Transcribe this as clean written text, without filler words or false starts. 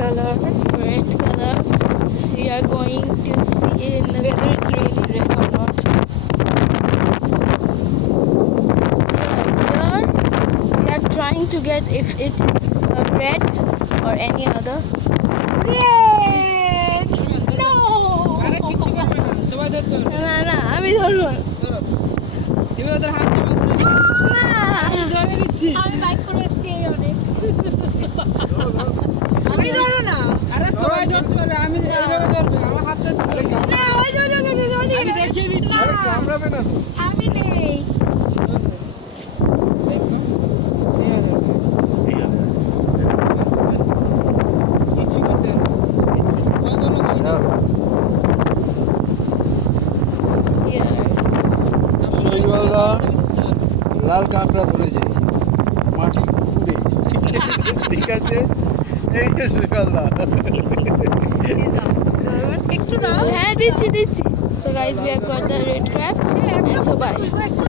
color. Red color. We are going to see in whether it's really red or not. Here we are trying to get if it is a red or any other. Red! No! আরে কিছু করবে না, সবাই ধরতে পারবে। না না আমি ধরবো না। ধরো। এবার ওদের হাত ধরে ধরে। না আমি ধরে দিচ্ছি। আমি বাইক করে এসছি এই অনেক। আমি ধরো না। আরে সবাই ধরতে পারবে, আমি এইভাবে ধরবো, আমার হাতটা ধরে। না, ওই যে, ওই আমি দিকে। দেখিয়ে দিচ্ছি। না, আমি নেই। দেখো। এইভাবে ধরবে। কিচ্ছু করতে হবে না। ওই জন্য বলি। here. শৈবালদা লাল কাঁকড়া ধরেছে মাটি খুঁড়ে ঠিক আছে এই যে শৈবালদা একটু দাও। হ্যাঁ দিচ্ছি দিচ্ছি. So guys, we have got the red crab. And so bye.